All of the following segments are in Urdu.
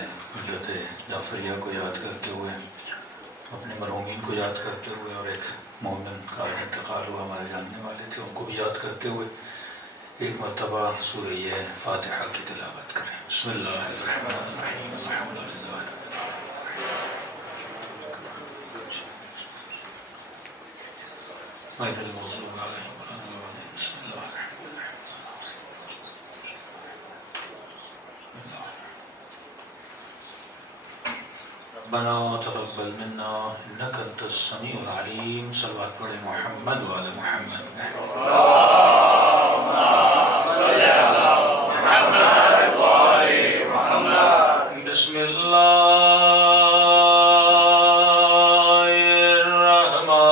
ملت جعفریہ کو یاد کرتے ہوئے، اپنے مرحومین کو یاد کرتے ہوئے، اور ایک مومن کا انتقال ہوا ہمارے جاننے والے تھے، ان کو بھی یاد کرتے ہوئے ایک مرتبہ سورہ فاتحہ کی تلاوت کریں۔ بسم اللہ الرحمن الرحیم، الحمد للہ غیر المغضوب علیہم ولا الضالین۔ بسم اللہ الرحمن الرحیم۔ ربنا تقبل منا انک انت السمیع العلیم۔ صلوات پڑھیں محمد وعلی محمد۔ بسم اللہ الرحمن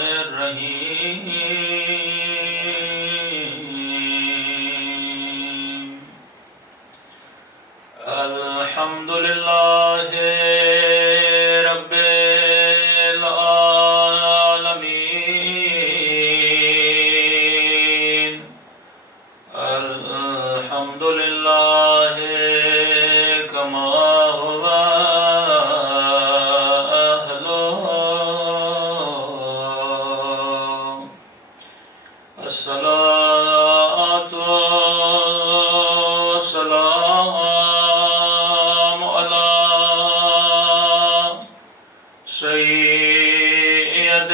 الرحیم۔ الحمد للہ رب العالمین۔ الحمد للہ کما هو أهله۔ الصلاة والسلام على سيد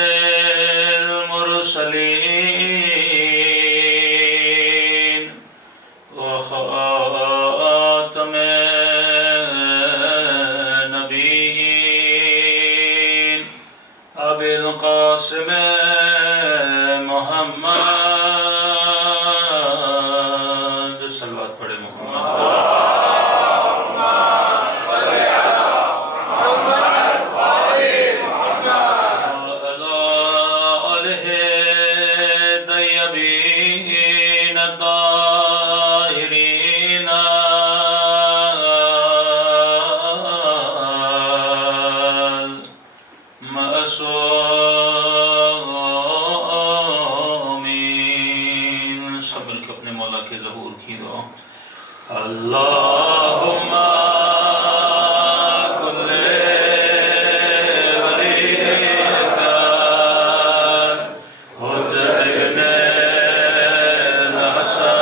المرسلين وخاتم النبيين أبي القاسم محمد۔ صلوات پڑھیں محمد۔ وعلى آلہ الطیبین الطاہرین المعصومین۔ سب مل کے اپنے مولا کے ظہور کی دعا۔ اللہم کل ولیک حجر ابن الحسن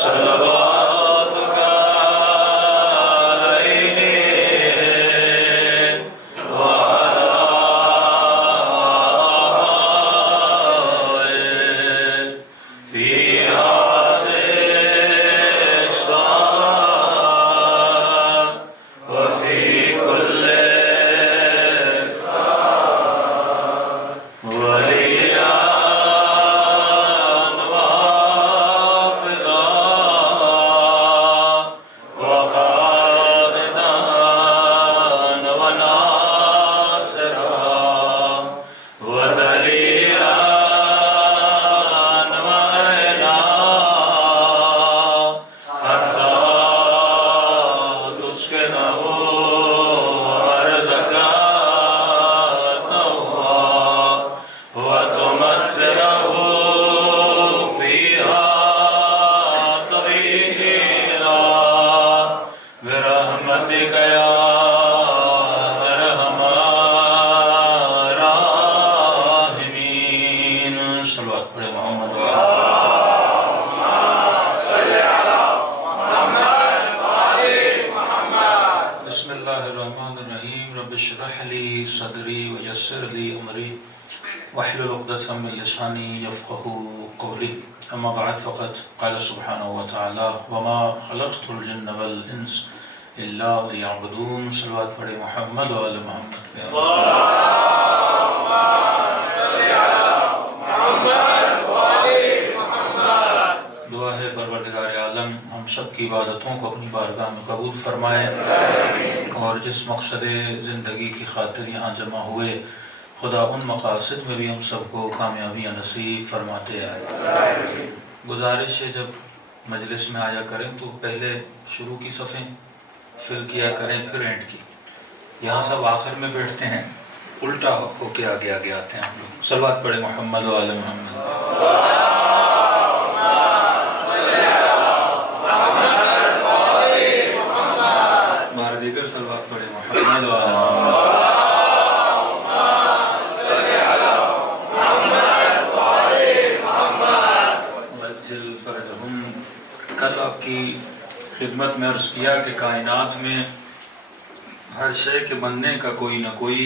صلواتک علیہ وعلی آلہ فی هذه الساعة وفي كل وليا وحافظا وقائدا وناصرا ودليلا ومعينا حتى تسكنه أرضك طوعا وتمتعه فيها طويلا برحمتك يا أرحم الراحمين۔ صلوات پڑھیں محمد۔ بسم اللہ الرحمن الرحیم۔ رب اشرح لی صدری ویسر لی امری واحلل عقدۃ من لسانی یفقهوا قولی۔ اما بعد فقد قال سبحانہ وتعالی وما خلقت الجن والانس الا لیعبدون۔ صلوات پڑھیں محمد وعلی محمد۔ دعا ہے پروردگار عالم ہم سب کی عبادتوں کو اپنی بارگاہ میں قبول فرمائے، اور جس مقصد زندگی کی خاطر یہاں جمع ہوئے خدا ان مقاصد میں بھی ہم سب کو کامیابیاں نصیب فرماتے ہیں۔ گزارش ہے جب مجلس میں آیا کریں تو پہلے شروع کی صفیں فل کیا کریں، پھر اینڈ کی۔ یہاں سب آخر میں بیٹھتے ہیں الٹا ہو کے آگے آگے آتے ہیں ہم لوگ. صلوات پڑھے محمد و آل محمد. بار دیگر صلوات پڑھے محمد و آل محمد. کل آپ کی خدمت میں عرض کیا کہ کائنات میں ہر شے کے بننے کا کوئی نہ کوئی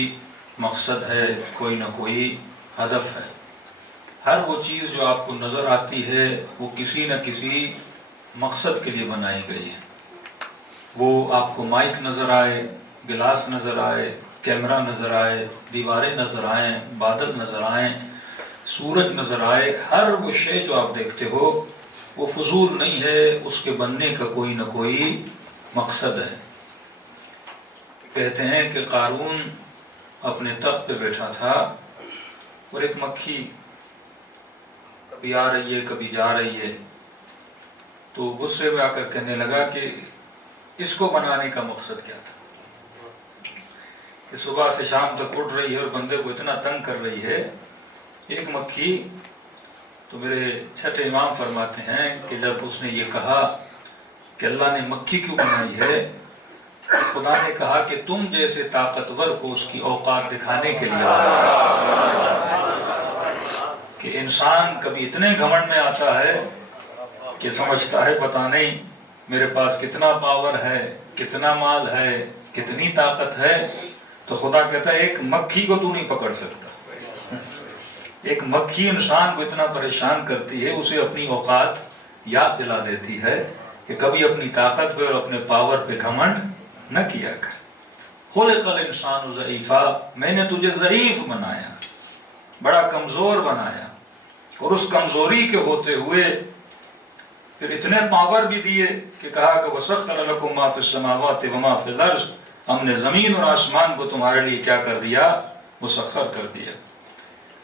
مقصد ہے، کوئی نہ کوئی ہدف ہے. ہر وہ چیز جو آپ کو نظر آتی ہے وہ کسی نہ کسی مقصد کے لیے بنائی گئی ہے. وہ آپ کو مائک نظر آئے، گلاس نظر آئے، کیمرہ نظر آئے، دیواریں نظر آئیں، بادل نظر آئیں، سورج نظر آئے، ہر وہ شے جو آپ دیکھتے ہو وہ فضول نہیں ہے، اس کے بننے کا کوئی نہ کوئی مقصد ہے. کہتے ہیں کہ قارون اپنے تخت پہ بیٹھا تھا اور ایک مکھی کبھی آ رہی ہے کبھی جا رہی ہے، تو غصے میں آ کر کہنے لگا کہ اس کو بنانے کا مقصد کیا تھا کہ صبح سے شام تک اڑ رہی ہے اور بندے کو اتنا تنگ کر رہی ہے ایک مکھی. تو میرے چھٹے امام فرماتے ہیں کہ جب اس نے یہ کہا کہ اللہ نے مکھی کیوں بنائی ہے، خدا نے کہا کہ تم جیسے طاقتور کو اس کی اوقات دکھانے کے لیے کہ انسان کبھی اتنے گھمنڈ میں آتا ہے کہ سمجھتا ہے پتہ نہیں میرے پاس کتنا پاور ہے، کتنا مال ہے، کتنی طاقت ہے. تو خدا کہتا ہے ایک مکھی کو تو نہیں پکڑ سکتا. ایک مکھی انسان کو اتنا پریشان کرتی ہے، اسے اپنی اوقات یاد دلا دیتی ہے کہ کبھی اپنی طاقت پہ اور اپنے پاور پہ گھمنڈ نہ کیا کر. خلق الانسان ضعیفا، میں نے تجھے ضعیف بنایا، بڑا کمزور بنایا، اور اس کمزوری کے ہوتے ہوئے پھر اتنے پاور بھی دیے کہ کہا کہ وَسَخَّرَ لَكُم مَا فِي السَّمَاوَاتِ وَمَا فِي الْأَرْضِ، ہم نے زمین اور آسمان کو تمہارے لیے کیا کر دیا، مسخر کر دیا.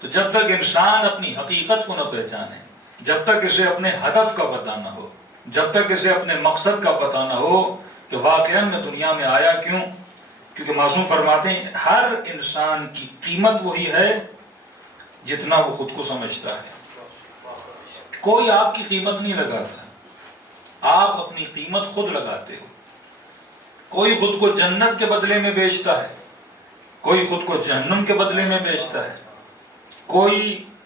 تو جب تک انسان اپنی حقیقت کو نہ پہچانے، جب تک اسے اپنے ہدف کا پتہ نہ ہو، جب تک اسے اپنے مقصد کا پتہ نہ ہو کہ واقعاً میں دنیا میں آیا کیوں. کیونکہ معصوم فرماتے ہیں ہر انسان کی قیمت وہی ہے جتنا وہ خود کو سمجھتا ہے. کوئی آپ کی قیمت نہیں لگاتا، آپ اپنی قیمت خود لگاتے ہو. کوئی خود کو جنت کے بدلے میں بیچتا ہے، کوئی خود کو جہنم کے بدلے میں بیچتا ہے. کوئی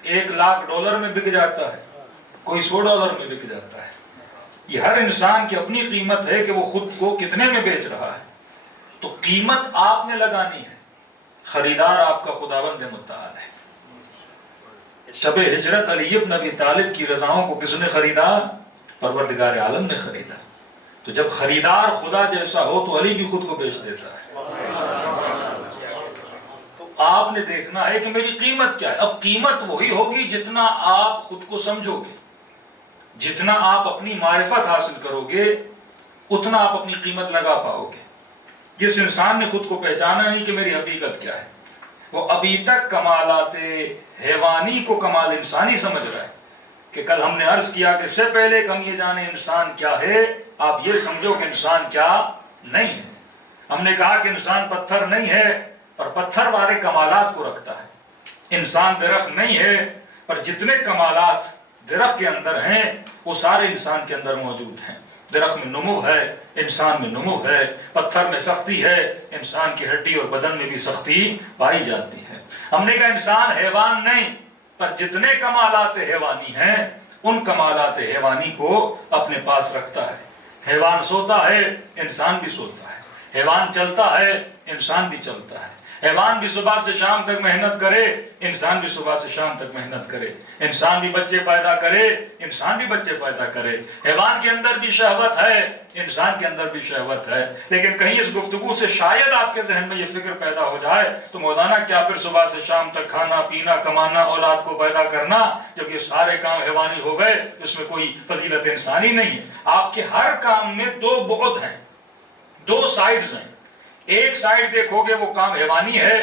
$1,00,000 میں بک جاتا ہے، کوئی $100 میں بک جاتا ہے. یہ ہر انسان کی اپنی قیمت ہے کہ وہ خود کو کتنے میں بیچ رہا ہے. تو قیمت آپ نے لگانی ہے، خریدار آپ کا خداوند متعال ہے. شب ہجرت علی بن ابی طالب کی رضاؤں کو کس نے خریدا؟ پروردگار عالم نے خریدا. تو جب خریدار خدا جیسا ہو تو علی بھی خود کو بیچ دیتا ہے. تو آپ نے دیکھنا ہے کہ میری قیمت کیا ہے. اب قیمت وہی ہوگی جتنا آپ خود کو سمجھو گے، جتنا آپ اپنی معرفت حاصل کرو گے اتنا آپ اپنی قیمت لگا پاؤ گے. جس انسان نے خود کو پہچانا نہیں کہ میری حقیقت کیا ہے، وہ ابھی تک کمالات حیوانی کو کمال انسانی سمجھ رہا ہے. کہ کل ہم نے عرض کیا کہ اس سے پہلے کہ ہم یہ جانیں انسان کیا ہے، آپ یہ سمجھو کہ انسان کیا نہیں ہے. ہم نے کہا کہ انسان پتھر نہیں ہے پر پتھر والے کمالات کو رکھتا ہے. انسان درخت نہیں ہے پر جتنے کمالات درخت کے اندر ہیں وہ سارے انسان کے اندر موجود ہیں. درخت میں نمو ہے، انسان میں نمو ہے. پتھر میں سختی ہے، انسان کی ہڈی اور بدن میں بھی سختی پائی جاتی ہے. ہم نے کہا انسان حیوان نہیں پر جتنے کمالات حیوانی ہیں ان کمالات حیوانی کو اپنے پاس رکھتا ہے. حیوان سوتا ہے، انسان بھی سوتا ہے. حیوان چلتا ہے، انسان بھی چلتا ہے. حیوان بھی صبح سے شام تک محنت کرے، انسان بھی صبح سے شام تک محنت کرے. انسان بھی بچے پیدا کرے، انسان بھی بچے پیدا کرے. حیوان کے اندر بھی شہوت ہے، انسان کے اندر بھی شہوت ہے. لیکن کہیں اس گفتگو سے شاید آپ کے ذہن میں یہ فکر پیدا ہو جائے تو مولانا کیا پھر صبح سے شام تک کھانا پینا کمانا اولاد کو پیدا کرنا جب یہ سارے کام حیوانی ہو گئے اس میں کوئی فضیلت انسانی نہیں ہے؟ آپ کے ہر کام میں دو بعد ہیں، دو سائیڈز ہیں. ایک سائیڈ دیکھو گے وہ کام حیوانی ہے،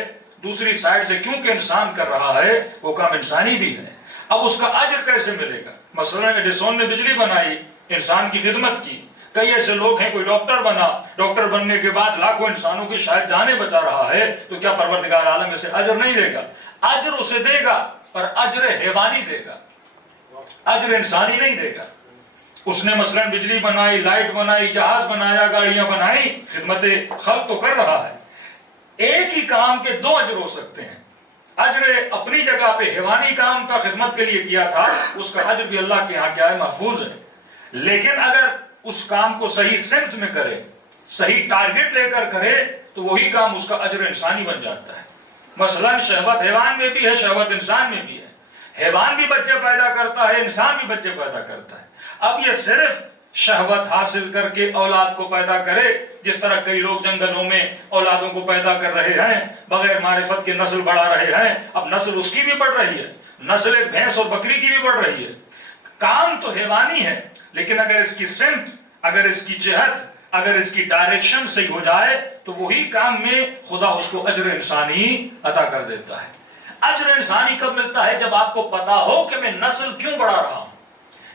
دوسری سائیڈ سے کیونکہ انسان کر رہا ہے وہ کام انسانی بھی ہے. اب اس کا اجر کیسے ملے گا؟ مثلا ایڈیسون نے بجلی بنائی، انسان کی خدمت کی. کئی ایسے لوگ ہیں، کوئی ڈاکٹر بنا، ڈاکٹر بننے کے بعد لاکھوں انسانوں کی شاید جانیں بچا رہا ہے، تو کیا پروردگار عالم اسے اجر نہیں دے گا؟ اجر اسے دے گا، پر اجر حیوانی دے گا، اجر انسانی نہیں دے گا۔ اس نے مثلا بجلی بنائی، لائٹ بنائی، جہاز بنایا، گاڑیاں بنائی، خدمت خلق تو کر رہا ہے۔ ایک ہی کام کے دو اجر ہو سکتے ہیں۔ اجر اپنی جگہ پہ حیوانی کام کا خدمت کے لیے کیا تھا، اس کا اجر بھی اللہ کے یہاں کیا ہے؟ محفوظ ہے۔ لیکن اگر اس کام کو صحیح سمت میں کرے، صحیح ٹارگٹ لے کر کرے، تو وہی کام اس کا اجر انسانی بن جاتا ہے۔ مثلا شہوت حیوان میں بھی ہے، شہوت انسان میں بھی ہے۔ حیوان بھی بچے پیدا کرتا ہے، انسان بھی بچے پیدا کرتا ہے۔ اب یہ صرف شہوت حاصل کر کے اولاد کو پیدا کرے، جس طرح کئی لوگ جنگلوں میں اولادوں کو پیدا کر رہے ہیں، بغیر معرفت کے نسل بڑھا رہے ہیں، اب نسل اس کی بھی بڑھ رہی ہے، نسل ایک بھینس اور بکری کی بھی بڑھ رہی ہے۔ کام تو حیوانی ہے، لیکن اگر اس کی سمت، اگر اس کی جہت، اگر اس کی ڈائریکشن صحیح ہو جائے، تو وہی کام میں خدا اس کو اجر انسانی عطا کر دیتا ہے۔ اجر انسانی کب ملتا ہے؟ جب آپ کو پتا ہو کہ میں نسل کیوں بڑھا رہا ہوں،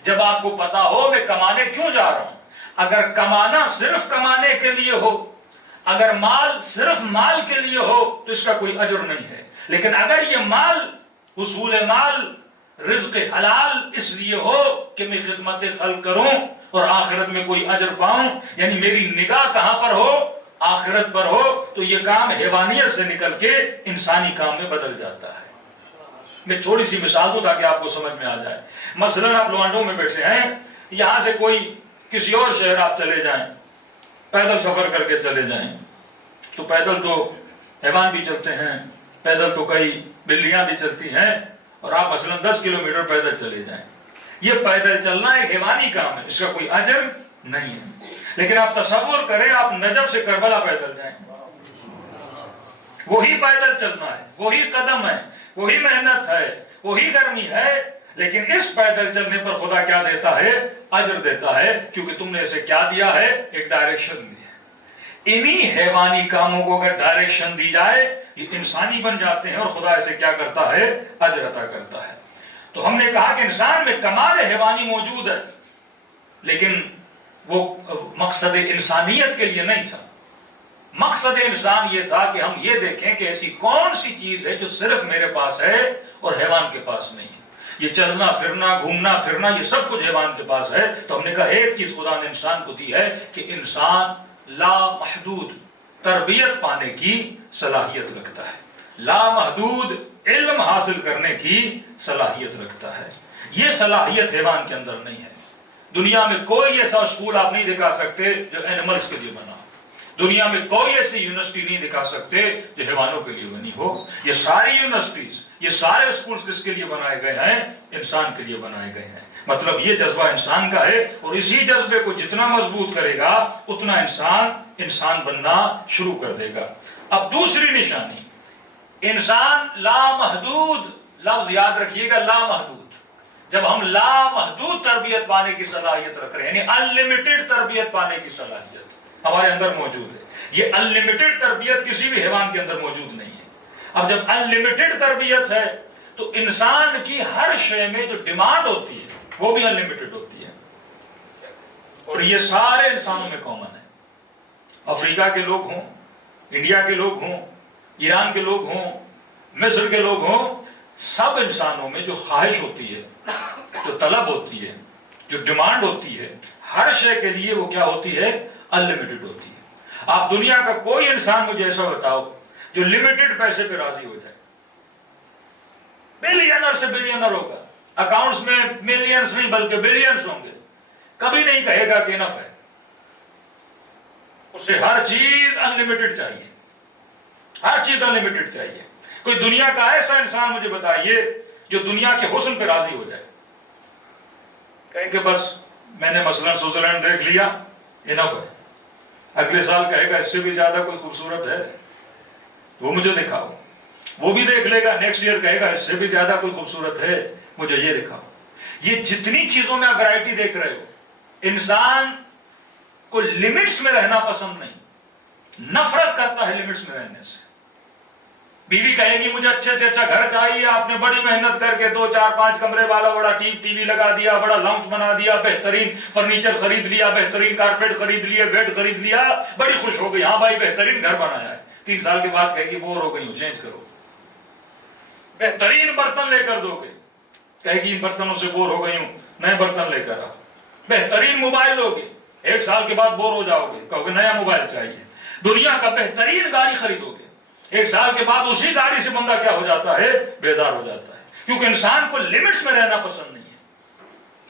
جب آپ کو پتا ہو میں کمانے کیوں جا رہا ہوں۔ اگر کمانا صرف کمانے کے لیے ہو، اگر مال صرف مال کے لیے ہو، تو اس کا کوئی اجر نہیں ہے۔ لیکن اگر یہ مال، حصول مال، رزق حلال اس لیے ہو کہ میں خدمت خلق کروں اور آخرت میں کوئی اجر پاؤں، یعنی میری نگاہ کہاں پر ہو؟ آخرت پر ہو، تو یہ کام حیوانیت سے نکل کے انسانی کام میں بدل جاتا ہے۔ میں تھوڑی سی مثال دوں تاکہ آپ کو سمجھ میں آ جائے۔ مثلا آپ لوانڈو میں بیٹھے ہیں، یہاں سے کوئی کسی اور شہر آپ چلے جائیں، پیدل سفر کر کے چلے جائیں، تو پیدل تو حیوان بھی چلتے ہیں، پیدل تو کئی بلیاں بھی چلتی ہیں، اور آپ مثلا 10 کلومیٹر پیدل چلے جائیں، یہ پیدل چلنا ایک حیوانی کام ہے، اس کا کوئی اجر نہیں ہے۔ لیکن آپ تصور کریں، آپ نجف سے کربلا پیدل جائیں، وہی پیدل چلنا ہے، وہی قدم ہے، وہی محنت ہے، وہی گرمی ہے، لیکن اس پیدل چلنے پر خدا کیا دیتا ہے؟ اجر دیتا ہے، کیونکہ تم نے اسے کیا دیا ہے؟ ایک ڈائریکشن دی ہے۔ انہی حیوانی کاموں کو اگر ڈائریکشن دی جائے، یہ انسانی بن جاتے ہیں، اور خدا اسے کیا کرتا ہے؟ اجر عطا کرتا ہے۔ تو ہم نے کہا کہ انسان میں کمال حیوانی موجود ہے، لیکن وہ مقصد انسانیت کے لیے نہیں تھا۔ مقصد انسان یہ تھا کہ ہم یہ دیکھیں کہ ایسی کون سی چیز ہے جو صرف میرے پاس ہے اور حیوان کے پاس نہیں ہے۔ یہ چلنا پھرنا، گھومنا پھرنا، یہ سب کچھ حیوان کے پاس ہے۔ تو ہم نے کہا ایک چیز خدا نے انسان کو دی ہے کہ انسان لامحدود تربیت پانے کی صلاحیت رکھتا ہے، لامحدود علم حاصل کرنے کی صلاحیت رکھتا ہے۔ یہ صلاحیت حیوان کے اندر نہیں ہے۔ دنیا میں کوئی ایسا اسکول آپ نہیں دکھا سکتے جو اینیملز کے لیے بنا، دنیا میں کوئی ایسی یونیورسٹی نہیں دکھا سکتے جو حیوانوں کے لیے بنی ہو۔ یہ ساری یونیورسٹیز، یہ سارے اسکولز کس کے لیے بنائے گئے ہیں؟ انسان کے لیے بنائے گئے ہیں۔ مطلب یہ جذبہ انسان کا ہے، اور اسی جذبے کو جتنا مضبوط کرے گا اتنا انسان بننا شروع کر دے گا۔ اب دوسری نشانی، انسان لامحدود، لفظ یاد رکھیے گا، لامحدود۔ جب ہم لامحدود تربیت پانے کی صلاحیت رکھ رہے ہیں، یعنی انلمیٹڈ تربیت پانے کی صلاحیت ہمارے اندر موجود ہے، یہ انلمیٹڈ تربیت کسی بھی حیوان کے اندر موجود نہیں ہے۔ اب جب انلمیٹڈ تربیت ہے تو انسان کی ہر شے میں جو ڈیمانڈ ہوتی ہے وہ بھی انلمیٹڈ ہوتی ہے، اور یہ سارے انسانوں میں کامن ہے۔ افریقہ کے لوگ ہوں، انڈیا کے لوگ ہوں، ایران کے لوگ ہوں، مصر کے لوگ ہوں، سب انسانوں میں جو خواہش ہوتی ہے، جو طلب ہوتی ہے، جو ڈیمانڈ ہوتی ہے، ہر شے کے لیے وہ کیا ہوتی ہے؟ انلمیٹڈ ہوتی ہے۔ آپ دنیا کا کوئی انسان مجھے ایسا بتاؤ جو لمیٹڈ پیسے پہ راضی ہو جائے، بلینر سے بلینر ہوگا، اکاؤنٹس میں ملینز نہیں بلکہ بلینز ہوں گے، کبھی نہیں کہے گا کہ انف ہے۔ اسے ہر چیز انلمیٹڈ چاہیے، ہر چیز انلمیٹڈ چاہیے۔ کوئی دنیا کا ایسا انسان مجھے بتائیے جو دنیا کے حسن پہ راضی ہو جائے، کہیں کہ بس میں نے مثلا سوئٹزرلینڈ دیکھ لیا، انف ہے۔ اگلے سال کہے گا اس سے بھی زیادہ کوئی خوبصورت ہے، وہ مجھے دکھاؤ۔ وہ بھی دیکھ لے گا، نیکسٹ ایئر کہے گا اس سے بھی زیادہ کوئی خوبصورت ہے، مجھے یہ دکھاؤ۔ یہ جتنی چیزوں میں آپ ویرائٹی دیکھ رہے ہو، انسان کو لمٹس میں رہنا پسند نہیں، نفرت کرتا ہے لمٹس میں رہنے سے۔ بیوی کہے گی مجھے اچھے سے اچھا گھر چاہیے، آپ نے بڑی محنت کر کے 2 4 5 کمرے والا بڑا ٹی وی لگا دیا، بڑا لاؤنج بنا دیا، بہترین فرنیچر خرید لیا، بہترین کارپیٹ خرید لیا، بیڈ خرید لیا، بڑی خوش ہو گئی، ہاں بھائی بہترین گھر بنایا ہے۔ 3 سال کے بعد کہے گی بور ہو گئی ہوں، چینج کرو۔ بہترین برتن لے کر دو گے، کہے گی ان برتنوں سے بور ہو گئی ہوں، نئے برتن لے کر آؤ۔ بہترین موبائل لوگے، 1 سال کے بعد بور ہو جاؤ گے، کہو گے نیا موبائل چاہیے۔ دنیا کا بہترین گاڑی خریدو گے، 1 سال کے بعد اسی گاڑی سے بندہ کیا ہو جاتا ہے؟ بیزار ہو جاتا ہے، کیونکہ انسان کو لمٹس میں رہنا پسند نہیں ہے۔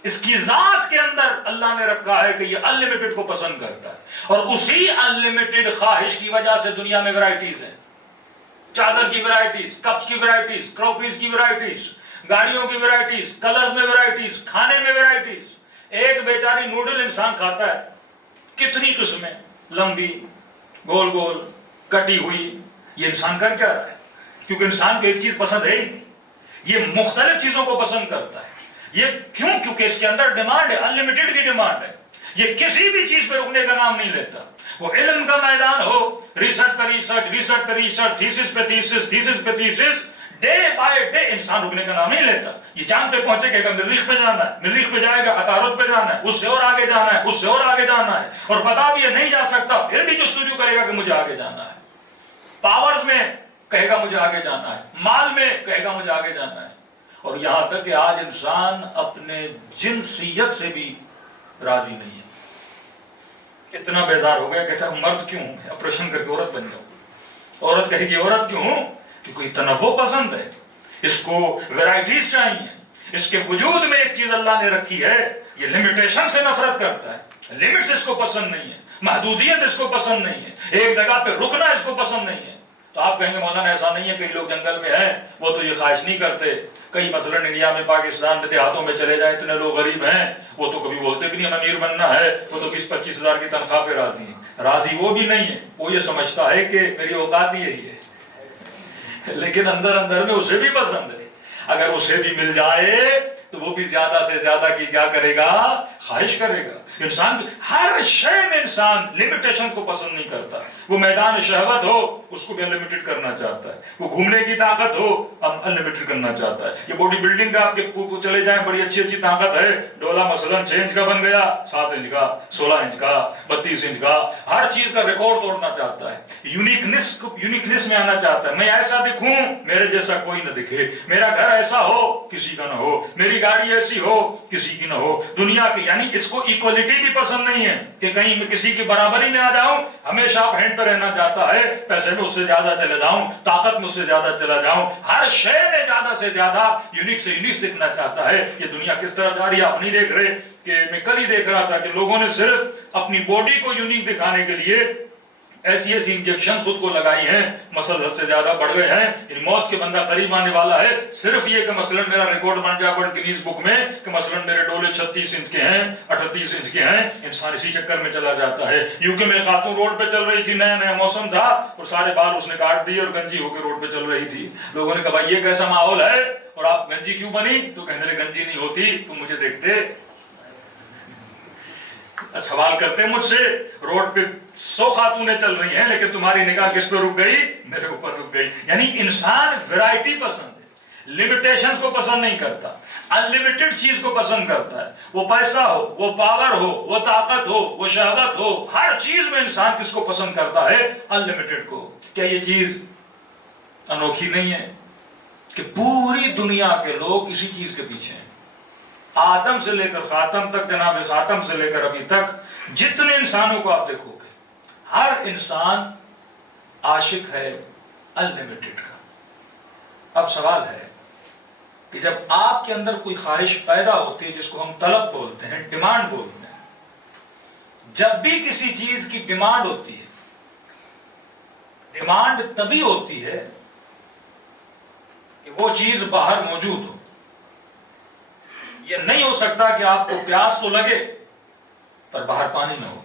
اس کی ذات کے اندر اللہ نے رکھا ہے کہ یہ انلمیٹڈ کو پسند کرتا ہے، اور اسی انلمیٹڈ خواہش کی وجہ سے دنیا میں ورائٹیز ہیں، چادر کی ورائٹیز، کپس کی ورائٹیز، کروکریز کی ورائٹیز، گاڑیوں کی ورائٹیز، کلرز میں ورائٹیز، کھانے میں ورائٹیز۔ ایک بیچاری نوڈل انسان کھاتا ہے، کتنی قسمیں، لمبی، گول گول، کٹی ہوئی۔ یہ انسان کر کیا رہا ہے؟ کیونکہ انسان کو ایک چیز پسند ہے ہی نہیں، یہ مختلف چیزوں کو پسند کرتا ہے۔ یہ کیوں؟ کیونکہ اس کے اندر ڈیمانڈ ہے، انلمیٹڈ کی ڈیمانڈ ہے۔ یہ کسی بھی چیز پہ رکنے کا نام نہیں لیتا، وہ علم کا میدان ہو، ریسرچ پہ ریسرچ، ریسرچ پہ ریسرچ، تھیسس پہ تھیسس، تھیسس پہ تھیسس، ڈے بائی ڈے انسان رکنے کا نام نہیں لیتا۔ یہ چاند پہ پہنچے گا، مریخ پہ جانا ہے، مریخ پہ جائے گا، عطارد پہ جانا ہے، اس سے اور آگے جانا ہے، اس سے اور آگے جانا ہے، اور پتا بھی یہ نہیں جا سکتا، پھر بھی جستجو کرے گا کہ مجھے آگے جانا ہے۔ پاورز میں کہے گا مجھے آگے جانا ہے، مال میں کہے گا مجھے آگے جانا ہے، اور یہاں تک کہ آج انسان اپنے جنسیت سے بھی راضی نہیں ہے۔ اتنا بیزار ہو گیا کہ اچھا مرد کیوں ہوں، آپریشن کر کے عورت بن جاؤں۔ عورت کہے گی عورت کیوں ہوں؟ کیونکہ تنوع پسند ہے، اس کو ویرائٹیز چاہیے۔ اس کے وجود میں ایک چیز اللہ نے رکھی ہے، یہ لمیٹیشن سے نفرت کرتا ہے، لمٹس اس کو پسند نہیں ہے، محدودیت اس کو پسند نہیں ہے، ایک جگہ پہ رکنا اس کو پسند نہیں ہے۔ تو آپ کہیں گے مولانا ایسا نہیں ہے، کئی لوگ جنگل میں ہیں وہ تو یہ خواہش نہیں کرتے، کئی مثلا انڈیا میں، پاکستان میں دیہاتوں میں چلے جائیں، اتنے لوگ غریب ہیں وہ تو کبھی بولتے بھی نہیں ہمیں امیر بننا ہے، وہ تو 20-25 ہزار کی تنخواہ پہ راضی ہیں۔ راضی وہ بھی نہیں ہے، وہ یہ سمجھتا ہے کہ میری اوقات ہی یہی ہے، لیکن اندر اندر میں اسے بھی پسند ہے۔ اگر اسے بھی مل جائے تو وہ بھی زیادہ سے زیادہ کی کیا کرے گا؟ خواہش کرے گا۔ انسان ہر شے میں انسان لمیٹیشن کو پسند نہیں کرتا۔ وہ میدان شہوت ہو اس کو بھی انلمیٹڈ کرنا چاہتا ہے، وہ گھومنے کی طاقت ہو اب انلمیٹڈ کرنا چاہتا ہے۔ یہ باڈی بلڈنگ کا آپ کے چلے جائیں، بڑی اچھی اچھی طاقت ہے، ڈولا مثلا 6 انچ کا بن گیا، 7 انچ کا، 16 انچ کا، 32 انچ کا، ہر چیز کا ریکارڈ توڑنا چاہتا ہے، یونیکنیس میں آنا چاہتا ہے۔ میں ایسا دکھوں میرے جیسا کوئی نہ دکھے، میرا گھر ایسا ہو کسی کا نہ ہو، میری گاڑی ایسی ہو کسی کی نہ ہو، دنیا کی، یعنی اس کو ایکوالٹی بھی پسند نہیں ہے کہ کہیں میں کسی کی برابری میں آ جاؤں، ہمیشہ اپ ہینڈ پہ رہنا چاہتا ہے، پیسے میں اس سے زیادہ چلے جاؤں، طاقت میں اس سے زیادہ چلا جاؤں، ہر شے میں زیادہ سے زیادہ یونیک سے یونیک دکھنا چاہتا ہے۔ یہ دنیا کس طرح جا رہی ہے آپ نہیں دیکھ رہے کہ میں کل ہی دیکھ رہا تھا کہ لوگوں نے صرف اپنی باڈی کو یونیک دکھانے کے لیے ایسی ایسی انجیکشن خود کو لگائی ہیں، مسل حد سے زیادہ بڑھ گئے ہیں، یعنی موت کے بندہ قریب آنے والا ہے، صرف یہ کہ مثلا میرا ریکارڈ بن جائے ورلڈ گینیز بک میں کہ مثلا میرے ڈولے 36 انچ کے ہیں، 38 انچ کے ہیں، انسان اسی چکر میں چلا جاتا ہے۔ یوکے میں خاتون روڈ پہ چل رہی تھی، نیا نیا موسم تھا اور سارے بال اس نے کاٹ دیے اور گنجی ہو کے روڈ پہ چل رہی تھی۔ لوگوں نے کہا بھائی یہ کیسا ماحول ہے اور آپ گنجی کیوں بنی؟ تو کہنے لگے گنجی نہیں ہوتی تم مجھے دیکھتے۔ سوال کرتے مجھ سے روڈ پہ 100 خاتونیں چل رہی ہیں لیکن تمہاری نگاہ کس پہ رک گئی؟ میرے اوپر رک گئی۔ یعنی انسان ویرائٹی پسند ہے، لمیٹیشن کو پسند نہیں کرتا، انلمیٹڈ چیز کو پسند کرتا ہے۔ وہ پیسہ ہو، وہ پاور ہو، وہ طاقت ہو، وہ شہوت ہو، ہر چیز میں انسان کس کو پسند کرتا ہے؟ انلمیٹڈ کو۔ کیا یہ چیز انوکھی نہیں ہے کہ پوری دنیا کے لوگ اسی چیز کے پیچھے ہیں؟ آدم سے لے کر خاتم تک، جناب خاتم سے لے کر ابھی تک جتنے انسانوں کو آپ دیکھو گے، ہر انسان عاشق ہے انلمیٹڈ کا۔ اب سوال ہے کہ جب آپ کے اندر کوئی خواہش پیدا ہوتی ہے جس کو ہم طلب بولتے ہیں، ڈیمانڈ بولتے ہیں، جب بھی کسی چیز کی ڈیمانڈ ہوتی ہے، ڈیمانڈ تبھی ہوتی ہے کہ وہ چیز باہر موجود ہو۔ یہ نہیں ہو سکتا کہ آپ کو پیاس تو لگے پر باہر پانی نہ ہو،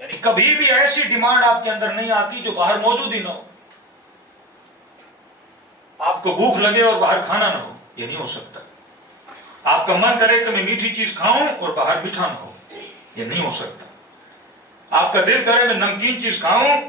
یعنی کبھی بھی ایسی ڈیمانڈ آپ کے اندر نہیں آتی جو باہر موجود ہی نہ ہو۔ آپ کو بھوک لگے اور باہر کھانا نہ ہو، یہ نہیں ہو سکتا۔ آپ کا من کرے کہ میں میٹھی چیز کھاؤں اور باہر میٹھا نہ ہو، یہ نہیں ہو سکتا۔ آپ کا دل کرے میں نمکین چیز کھاؤں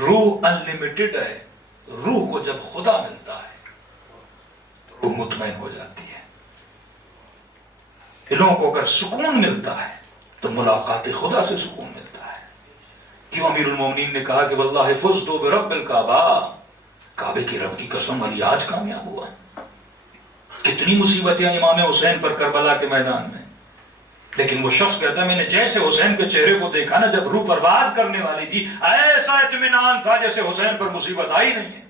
روح انلمیٹڈ ہے. روح کو جب خدا ملتا ہے تو روح مطمئن ہو جاتی ہے. دلوں کو اگر سکون ملتا ہے تو ملاقات خدا سے سکون ملتا ہے. کیوں امیر المومنین نے کہا کہ واللہ فزت برب الکعبہ، کعبے کی رب کی قسم علی آج کامیاب ہوا. کتنی مصیبتیں امام حسین پر کربلا کے میدان میں، لیکن وہ شخص کہتا ہے میں نے جیسے حسین کے چہرے کو دیکھا نا جب روح پرواز کرنے والی تھی، ایسا اطمینان تھا جیسے حسین پر مصیبت آئی نہیں ہے.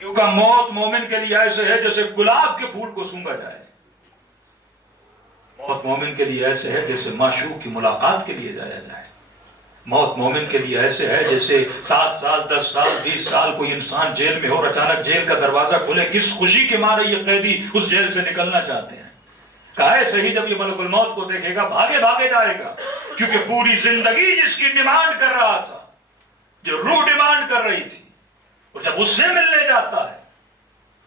کیونکہ موت مومن کے لیے ایسے ہے جیسے گلاب کے پھول کو سونگا جائے. موت مومن کے لیے ایسے ہے جیسے معشوق کی ملاقات کے لیے جایا جائے. موت مومن کے لیے ایسے ہے جیسے 7 سال 10 سال 20 سال کوئی انسان جیل میں ہو اور اچانک جیل کا دروازہ کھلے، کس خوشی کے مارے یہ قیدی اس جیل سے نکلنا چاہتے ہیں. کہا ہے صحیح جب یہ ملک الموت کو دیکھے گا بھاگے بھاگے جائے گا، کیونکہ پوری زندگی جس کی ڈیمانڈ کر رہا تھا، جو روح ڈیمانڈ کر رہی تھی، اور جب اس سے ملنے جاتا ہے،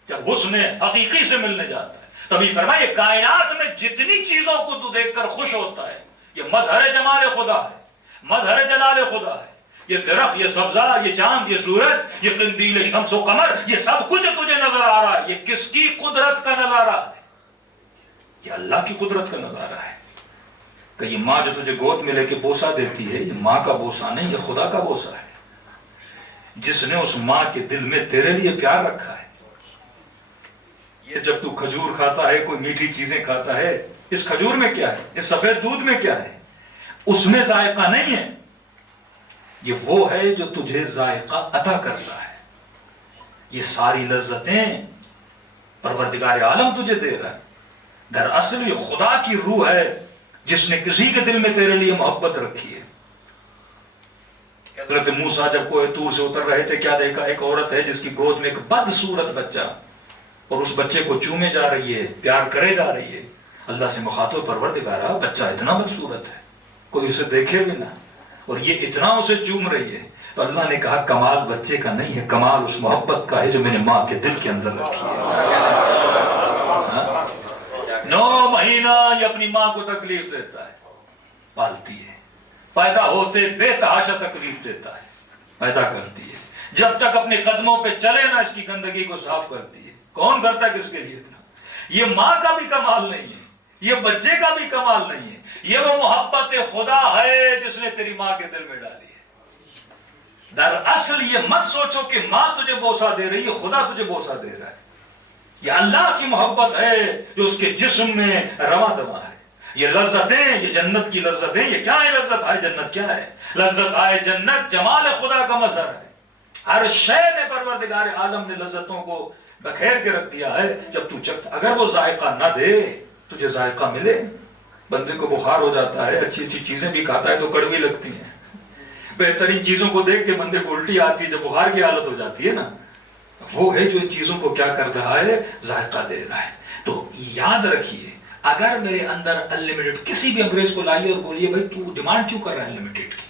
جب اس نے حقیقی سے ملنے جاتا ہے، تبھی فرمائے کائنات میں جتنی چیزوں کو تو دیکھ کر خوش ہوتا ہے یہ مظہر جمال خدا ہے، مظہر جلال خدا ہے. یہ درخت، یہ سبزہ، یہ چاند، یہ سورج، یہ قندیل شمس و قمر، یہ سب کچھ تجھے نظر آ رہا ہے. یہ کس کی قدرت کا نظارہ ہے؟ یہ اللہ کی قدرت کا نظارہ ہے. کہ یہ ماں جو تجھے گود میں لے کے بوسہ دیتی ہے، یہ ماں کا بوسہ نہیں، یہ خدا کا بوسہ ہے، جس نے اس ماں کے دل میں تیرے لیے پیار رکھا ہے. یہ جب تو کھجور کھاتا ہے، کوئی میٹھی چیزیں کھاتا ہے، اس کھجور میں کیا ہے، اس سفید دودھ میں کیا ہے؟ اس میں ذائقہ نہیں ہے. یہ وہ ہے جو تجھے ذائقہ عطا کرتا ہے. یہ ساری لذتیں پروردگار عالم تجھے دے رہا ہے. دراصل یہ خدا کی روح ہے جس نے کسی کے دل میں تیرے لیے محبت رکھی ہے. حضرت موسیٰ جب کوہ طور سے اتر رہے تھے، کیا دیکھا؟ ایک عورت ہے جس کی گود میں ایک بدصورت بچہ، اور اس بچے کو چومے جا رہی ہے، پیار کرے جا رہی ہے. اللہ سے مخاطب پروردگارا بچہ اتنا بدصورت ہے، کوئی اسے دیکھے بھی نہ، اور یہ اتنا اسے چوم رہی ہے. تو اللہ نے کہا کمال بچے کا نہیں ہے، کمال اس محبت کا ہے جو میں نے ماں کے دل کے اندر رکھی ہے. 9 مہینہ یہ اپنی ماں کو تکلیف دیتا ہے، پالتی ہے، پیدا ہوتے بے تحاشا تکلیف دیتا ہے، پیدا کرتی ہے، جب تک اپنے قدموں پہ چلے نا اس کی گندگی کو صاف کرتی ہے. کون کرتا ہے کس کے لیے اتنا؟ یہ ماں کا بھی کمال نہیں ہے، یہ بچے کا بھی کمال نہیں ہے، یہ وہ محبت خدا ہے جس نے تیری ماں کے دل میں ڈالی ہے. دراصل یہ مت سوچو کہ ماں تجھے بوسہ دے رہی ہے، خدا تجھے بوسہ دے رہا ہے. یہ اللہ کی محبت ہے جو اس کے جسم میں رواں دواں ہے. یہ لذتیں، یہ جنت کی لذتیں، یہ کیا ہے؟ لذت آئے جنت کیا ہے؟ لذت آئے جنت جمال خدا کا مظہر ہے. ہر شے میں پروردگار عالم نے لذتوں کو بکھیر کے رکھ دیا ہے. جب تو چکھتا، اگر وہ ذائقہ نہ دے، تجھے ذائقہ ملے. بندے کو بخار ہو جاتا ہے، اچھی اچھی چیزیں بھی کھاتا ہے تو کڑوی لگتی ہیں. بہترین چیزوں کو دیکھ کے بندے کو الٹی آتی ہے، جب بخار کی حالت ہو جاتی ہے نا، وہ ہے جو ان چیزوں کو کیا کر رہا ہے؟ ذائقہ دے رہا ہے. تو یاد رکھیے، اگر میرے اندر انلمیٹڈ، کسی بھی انگریز کو لائیے اور بولیے بھائی تو ڈیمانڈ کیوں کر رہا ہے انلمیٹڈ کی؟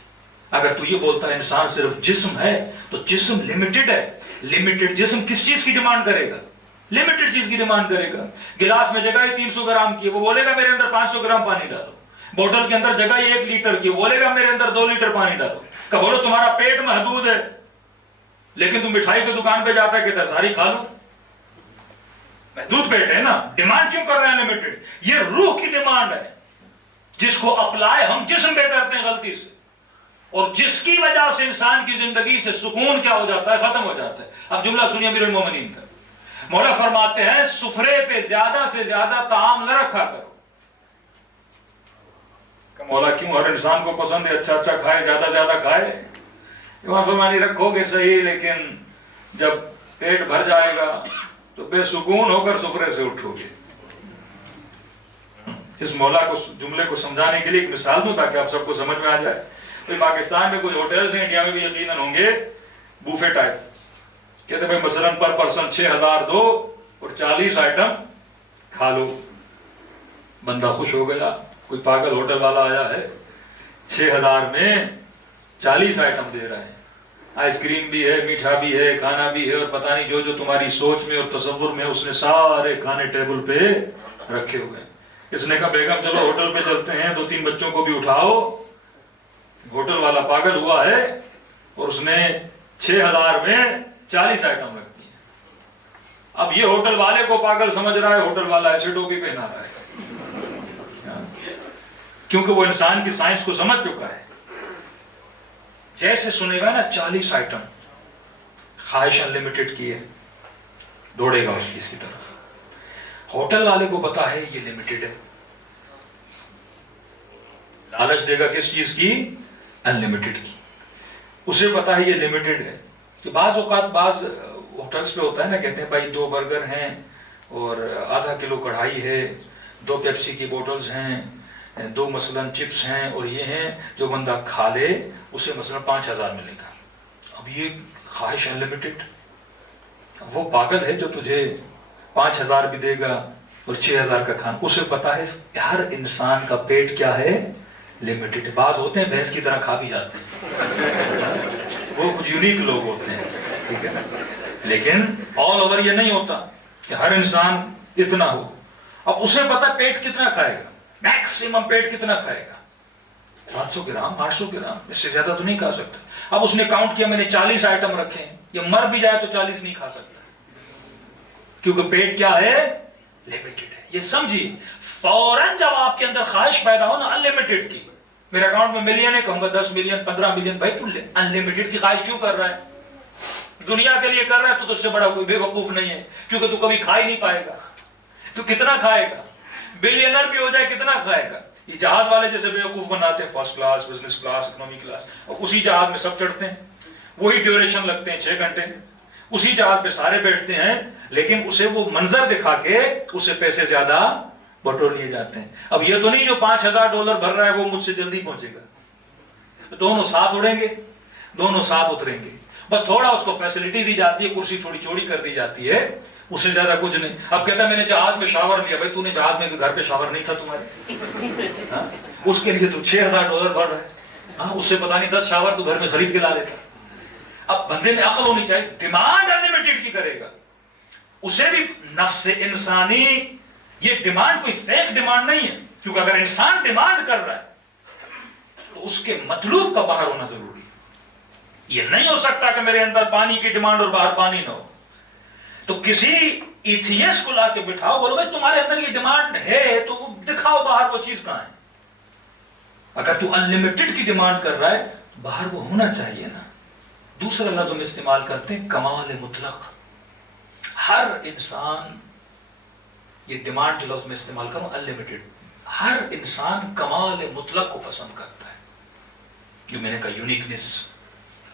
اگر تو یہ بولتا ہے انسان صرف جسم ہے تو جسم لمیٹڈ ہے. لمیٹڈ جسم کس چیز کی ڈیمانڈ کرے گا؟ لمیٹڈ چیز کی ڈیمانڈ کرے گا. گلاس میں جگہ ہی 300 گرام کی ہے، وہ بولے گا میرے اندر 500 گرام پانی ڈالو. بوتل کے اندر جگہ ہی 1 لیٹر کی ہے، بولے گا میرے اندر 2 لیٹر پانی ڈالو. کہ بولو تمہارا پیٹ محدود ہے، لیکن تم مٹھائی کی دکان پہ جاتا ہے کہتا ہے ساری کھا لو. محدود پیٹ ہے نا، ڈیمانڈ کیوں کر رہے ہیں لمیٹڈ؟ یہ روح کی ڈیمانڈ ہے جس کو اپلائی ہم جسم پہ کرتے ہیں غلطی سے، اور جس کی وجہ سے انسان کی زندگی سے سکون کیا ہو جاتا ہے؟ ختم ہو جاتا ہے. اب جملہ سنیے امیر المومنین کا. مولا فرماتے ہیں سفرے پہ زیادہ سے زیادہ طعام نہ رکھا کرو. کہ مولا کیوں؟ ہر انسان کو پسند ہے اچھا اچھا کھائے، زیادہ زیادہ کھائے. امام فرمانی رکھو گے صحیح، لیکن جب پیٹ بھر جائے گا تو بے سکون ہو کر سفرے سے اٹھو گے. اس مولا کو جملے کو سمجھانے کے لیے ایک مثال دوں تاکہ آپ سب کو سمجھ میں آ جائے. پاکستان میں کچھ ہوٹلز ہیں، انڈیا میں بھی یقیناً ہوں گے، بوفے ٹائپ. کہتے بھائی مثلاً پر پرسن 6000 دو اور 40 آئٹم کھا لو. بندہ خوش ہو گیا. کوئی پاگل ہوٹل والا آیا ہے، 6000 میں 40 آئٹم دے رہا ہے. آئس کریم بھی ہے، میٹھا بھی ہے، کھانا بھی ہے، اور پتہ نہیں جو جو تمہاری سوچ میں اور تصور میں اس نے سارے کھانے ٹیبل پہ رکھے ہوئے ہیں. اس نے کہا بیگم چلو ہوٹل پہ چلتے ہیں، 2-3 بچوں کو بھی اٹھاؤ. ہوٹل والا پاگل ہوا ہے، اور اس نے 6000 میں 40 آئٹم رکھ دی. اب یہ ہوٹل والے کو پاگل سمجھ رہا ہے, ہوٹل والا ایسے ٹوپی پہنا رہا ہے, کیونکہ وہ انسان کی سائنس کو سمجھ چکا ہے. جیسے سنے گا نا 40 آئٹم, خواہش انلمیٹڈ کی ہے, دوڑے گا اس چیز کی طرف. ہوٹل والے کو پتا ہے یہ لمیٹڈ ہے, لالچ دے گا کس چیز کی؟ انلمیٹڈ کی. اسے پتا ہے یہ لمیٹڈ ہے. کہ بعض اوقات بعض ہوٹلز پہ ہوتا ہے نا, کہتے ہیں بھائی 2 برگر ہیں اور ½ کلو کڑھائی ہے, 2 پیپسی کی بوٹلز ہیں, 2 مثلا چپس ہیں, اور یہ ہیں, جو بندہ کھا لے اسے مثلا 5000 ملے گا. اب یہ خواہش انلمیٹڈ. وہ پاگل ہے جو تجھے 5000 بھی دے گا اور 6000 کا کھانا. اسے پتا ہے ہر انسان کا پیٹ کیا ہے؟ لمیٹڈ. بعض ہوتے ہیں بھینس کی طرح کھا بھی جاتے ہیں, وہ کچھ یونیک لوگ ہوتے ہیں, ٹھیک ہے. لیکن آل اوور یہ نہیں ہوتا کہ ہر انسان اتنا ہو. اب اسے پتا پیٹ کتنا کھائے گا, میکسیمم پیٹ کتنا کھائے گا, 700 گرام 800 گرام, اس سے زیادہ تو نہیں کھا سکتا. اب اس نے کاؤنٹ کیا, میں نے 40 آئٹم رکھے ہیں, یہ مر بھی جائے تو 40 نہیں کھا سکتا, کیونکہ پیٹ کیا ہے؟ لمیٹڈ ہے. یہ سمجھیے, فوراً جب آپ کے اندر خواہش پیدا ہو نا انلمیٹڈ کی, میرے اکاؤنٹ میں ملین ہے, کہوں گا 10 ملین 15 ملین. بھائی تو انلمیٹڈ کی خواہش کیوں کر رہا ہے؟ دنیا کے لیے کر رہا ہے تو تجھ سے بڑا کوئی بے وقوف نہیں ہے, کیونکہ تو کبھی کھا ہی نہیں پائے گا. تو کتنا کھائے گا؟ بلینر بھی ہو جائے کتنا کھائے گا؟ یہ جہاز والے جیسے بے وقوف بناتے ہیں, first class, business class, economy class, اور اسی جہاز میں سب چڑھتے ہیں, وہی ڈیوریشن لگتے ہیں 6 گھنٹے, اسی جہاز پہ سارے بیٹھتے ہیں, لیکن اسے وہ منظر دکھا کے اسے پیسے زیادہ بٹور لیے جاتے ہیں. اب یہ تو نہیں جو $5000 بھر رہا ہے وہ مجھ سے جلدی پہنچے گا. دونوں ساتھ اڑیں گے, دونوں ساتھ اتریں گے, بس تھوڑا اس کو فیسلٹی دی جاتی ہے, کرسی تھوڑی چوڑی کر دی جاتی ہے, اس سے زیادہ کچھ نہیں. اب کہتا ہے میں نے جہاز میں شاور لیا. بھائی تو نے جہاز میں گھر پہ شاور نہیں تھا تمہارے, اس کے لیے تو $6000 بھر رہا ہے. اس سے پتا نہیں 10 شاور تو گھر میں خرید کے لا لیتا. اب بندے میں عقل ہونی چاہیے. ڈیمانڈ انلمیٹڈ کی کرے گا, اسے بھی نفس انسانی, یہ ڈیمانڈ کوئی فیک ڈیمانڈ نہیں ہے, کیونکہ اگر انسان ڈیمانڈ کر رہا ہے تو اس کے مطلوب کا باہر ہونا ضروری ہے. یہ نہیں ہو سکتا کہ میرے اندر پانی کی ڈیمانڈ اور باہر پانی نہ ہو. تو کسی ایتھیس کو لا کے بٹھاؤ, بولو بھائی تمہارے اندر یہ ڈیمانڈ ہے تو دکھاؤ باہر وہ چیز کہاں ہے. اگر تو انلمیٹڈ کی ڈیمانڈ کر رہا ہے باہر وہ ہونا چاہیے نا. دوسرا لفظ ہم استعمال کرتے ہیں کمال مطلق. ہر انسان, یہ ڈیمانڈ جو لفظ میں استعمال کروں انلمیٹڈ, ہر انسان کمال مطلق کو پسند کرتا ہے. جو میں نے کہا یونیکنس,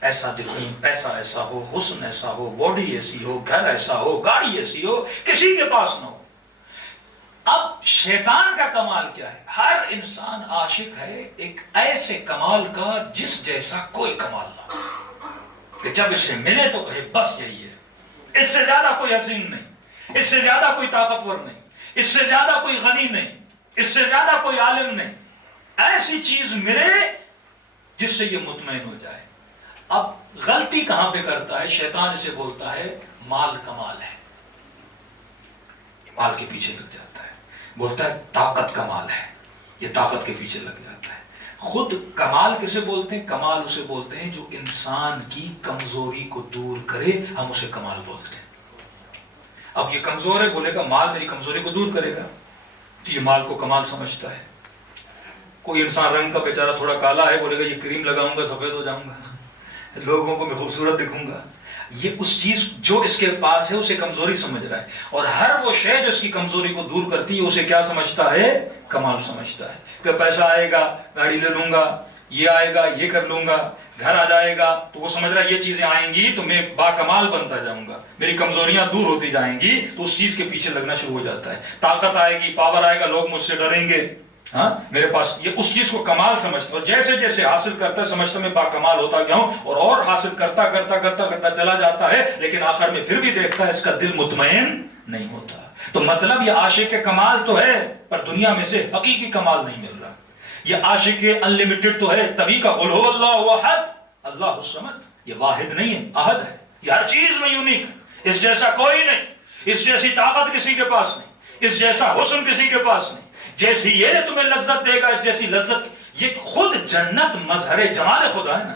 ایسا دکھوں, پیسہ ایسا ہو, حسن ایسا ہو, باڈی ایسی ہو, گھر ایسا ہو, گاڑی ایسی ہو, کسی کے پاس نہ ہو. اب شیطان کا کمال کیا ہے؟ ہر انسان عاشق ہے ایک ایسے کمال کا جس جیسا کوئی کمال نہ ہو, کہ جب اسے ملے تو کہے بس یہی ہے, اس سے زیادہ کوئی حسین نہیں, اس سے زیادہ کوئی طاقتور نہیں, اس سے زیادہ کوئی غنی نہیں, اس سے زیادہ کوئی عالم نہیں. ایسی چیز ملے جس سے یہ مطمئن ہو جائے. اب غلطی کہاں پہ کرتا ہے شیطان؟ اسے بولتا ہے مال کمال ہے, مال کے پیچھے لگ جاتا ہے. بولتا ہے طاقت کمال ہے, یہ طاقت کے پیچھے لگ جاتا ہے. خود کمال کسے بولتے ہیں؟ کمال اسے بولتے ہیں جو انسان کی کمزوری کو دور کرے, ہم اسے کمال بولتے ہیں. اب یہ کمزور ہے, بولے گا مال میری کمزوری کو دور کرے گا, تو یہ مال کو کمال سمجھتا ہے. کوئی انسان رنگ کا بیچارہ تھوڑا کالا ہے, بولے گا یہ کریم لگاؤں گا سفید ہو جاؤں گا, لوگوں کو میں خوبصورت دکھوں گا. یہ اس چیز جو اس کے پاس ہے اسے کمزوری سمجھ رہا ہے, اور ہر وہ شے جو اس کی کمزوری کو دور کرتی ہے اسے کیا سمجھتا ہے؟ کمال سمجھتا ہے. کہ پیسہ آئے گا گاڑی لے لوں گا, یہ آئے گا یہ کر لوں گا, گھر آ جائے گا تو وہ سمجھ رہا ہے یہ چیزیں آئیں گی تو میں با کمال بنتا جاؤں گا, میری کمزوریاں دور ہوتی جائیں گی, تو اس چیز کے پیچھے لگنا شروع ہو جاتا ہے. طاقت آئے گی, پاور آئے گا, لوگ مجھ سے ڈریں گے, ہاں میرے پاس, یہ اس چیز کو کمال سمجھتا ہے. اور جیسے جیسے حاصل کرتا ہے سمجھتا میں با کمال ہوتا گیا ہوں, اور حاصل کرتا کرتا کرتا کرتا چلا جاتا ہے, لیکن آخر میں پھر بھی دیکھتا ہے اس کا دل مطمئن نہیں ہوتا. تو مطلب یہ عاشق کمال تو ہے, پر دنیا میں سے حقیقی کمال نہیں مل رہا. یہ عاشق انلمیٹڈ تو ہے, تبھی کا قل هو اللہ احد اللہ الصمد, یہ واحد نہیں ہے, احد ہے. یہ ہر چیز میں یونیک ہے, اس جیسا کوئی نہیں, اس جیسی طاقت کسی کے پاس نہیں, اس جیسا حسن کسی کے پاس نہیں, جیسی یہ تمہیں لذت دے گا اس جیسی لذت. یہ خود جنت مظہر جمال خدا ہے نا,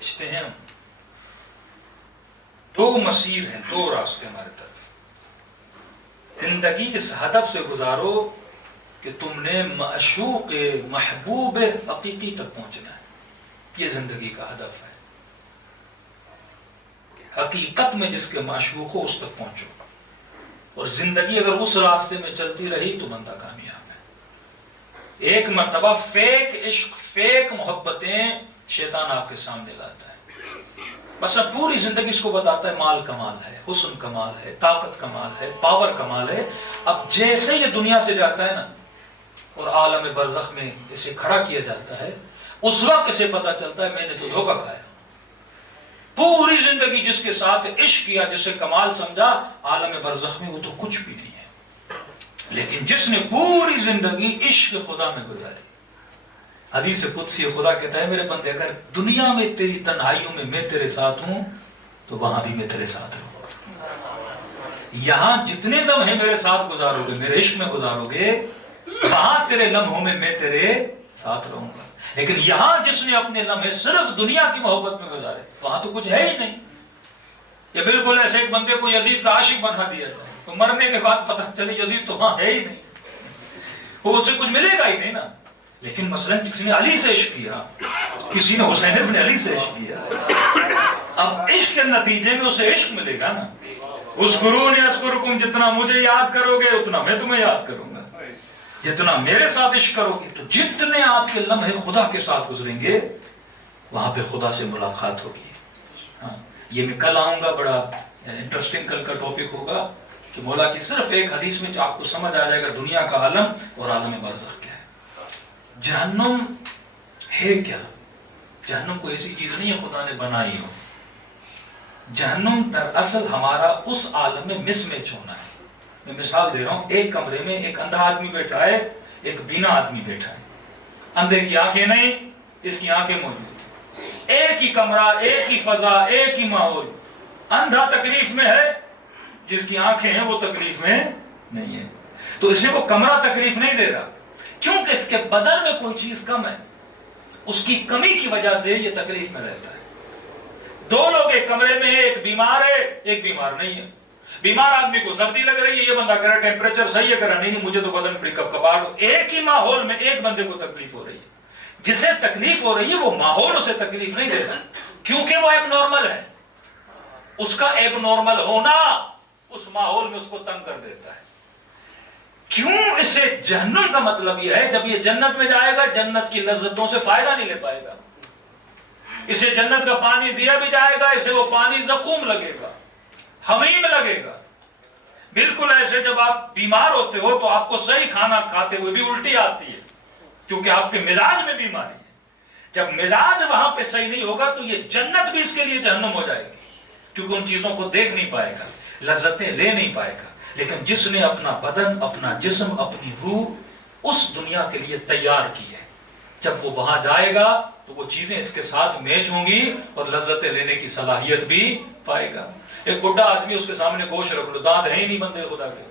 کھینچتے ہیں ہم. دو مسیر ہیں, دو راستے ہمارے طرف. زندگی اس ہدف سے گزارو کہ تم نے معشوق محبوب حقیقی تک پہنچنا ہے. یہ زندگی کا ہدف ہے. حقیقت میں جس کے معشوق ہو اس تک پہنچو. اور زندگی اگر اس راستے میں چلتی رہی تو بندہ کامیاب ہے. ایک مرتبہ فیک عشق, فیک محبتیں شیطان آپ کے سامنے لاتا ہے. بس اب پوری زندگی اس کو بتاتا ہے مال کمال ہے, حسن کمال ہے, طاقت کمال ہے, پاور کمال ہے. اب جیسے یہ دنیا سے جاتا ہے نا اور عالم برزخ میں اسے کھڑا کیا جاتا ہے, اس وقت اسے پتا چلتا ہے میں نے تو دھوکہ کھایا. پوری زندگی جس کے ساتھ عشق کیا, جسے کمال سمجھا, عالم برزخ میں وہ تو کچھ بھی نہیں ہے. لیکن جس نے پوری زندگی عشق خدا میں گزاری, حدیث قدسی خدا کہتا ہے میرے بندے اگر دنیا میں تیری تنہائیوں میں میں تیرے ساتھ ہوں تو وہاں بھی میں تیرے ساتھ رہوں گا. یہاں جتنے لمحے میرے ساتھ گزارو گے, میرے عشق میں گزارو گے, وہاں تیرے لمحوں میں میں تیرے ساتھ رہوں گا. لیکن یہاں جس نے اپنے لمحے صرف دنیا کی محبت میں گزارے, وہاں تو کچھ ہے ہی نہیں. یہ بالکل ایسے ایک بندے کو یزید کا عاشق بنا دیا جائے تو مرنے کے بعد پتہ چلے یزید تو وہاں ہے ہی نہیں, وہ اسے کچھ ملے گا ہی نہیں نا. لیکن مثلا کسی نے علی سے عشق کیا, کسی نے حسین ابن علی سے عشق کیا, اب عشق کے نتیجے میں اسے عشق ملے گا نا. اذکرونی اذکرکم, جتنا مجھے یاد کرو گے اتنا میں تمہیں یاد کروں گا. جتنا میرے ساتھ عشق کرو گے تو جتنے آپ کے لمحے خدا کے ساتھ گزریں گے وہاں پہ خدا سے ملاقات ہوگی. ہاں, یہ میں کل آؤں گا, بڑا انٹرسٹنگ کل کا ٹاپک ہوگا کہ مولا کی صرف ایک حدیث میں آپ کو سمجھ آ جائے گا دنیا کا عالم اور عالم برزخ کیا ہے. جہنم ہے کیا؟ جہنم کو ایسی چیز نہیں ہے خدا نے بنائی ہو. جہنم دراصل ہمارا اس عالم میں مس میچ ہونا ہے. میں مثال دے رہا ہوں, ایک کمرے میں ایک اندھا آدمی بیٹھا ہے, ایک بینا آدمی بیٹھا ہے. اندھے کی آنکھیں نہیں, اس کی آنکھیں موجود. ایک ہی کمرہ, ایک ہی فضا, ایک ہی ماحول. اندھا تکلیف میں ہے, جس کی آنکھیں ہیں وہ تکلیف میں نہیں ہے. تو اسے وہ کمرہ تکلیف نہیں دے رہا کیونکہ اس کے بدن میں کوئی چیز کم ہے, اس کی کمی کی وجہ سے یہ تکلیف میں رہتا ہے. دو لوگ ایک کمرے میں ہیں, ایک بیمار ہے, ایک بیمار نہیں ہے. بیمار آدمی کو سردی لگ رہی ہے, یہ بندہ کہہ رہا ہے ٹیمپریچر صحیح ہے, کہہ رہا نہیں مجھے تو بدن بڑی کپکپاہٹ ہو. ایک ہی ماحول میں ایک بندے کو تکلیف ہو رہی ہے. جسے تکلیف ہو رہی ہے وہ ماحول اسے تکلیف نہیں دیتا کیونکہ وہ ایب نارمل ہے. اس کا ایب نارمل ہونا اس ماحول میں اس کو تنگ کر دیتا ہے. کیوں؟ اسے جہنم کا مطلب یہ ہے جب یہ جنت میں جائے گا جنت کی لذتوں سے فائدہ نہیں لے پائے گا. اسے جنت کا پانی دیا بھی جائے گا, اسے وہ پانی زقوم لگے گا, حمیم لگے گا. بالکل ایسے جب آپ بیمار ہوتے ہو تو آپ کو صحیح کھانا کھاتے ہوئے بھی الٹی آتی ہے کیونکہ آپ کے مزاج میں بیماری ہے. جب مزاج وہاں پہ صحیح نہیں ہوگا تو یہ جنت بھی اس کے لیے جہنم ہو جائے گی کیونکہ ان چیزوں کو دیکھ نہیں پائے گا, لذتیں لے نہیں پائے گا. لیکن جس نے اپنا بدن, اپنا جسم, اپنی روح اس دنیا کے لیے تیار کی ہے, جب وہ وہاں جائے گا تو وہ چیزیں اس کے ساتھ میچ ہوں گی اور لذتیں لینے کی صلاحیت بھی پائے گا. ایک بڈھا آدمی, اس کے سامنے گوشت رکھ لو, دانت ہے ہی نہیں بندے خدا کے,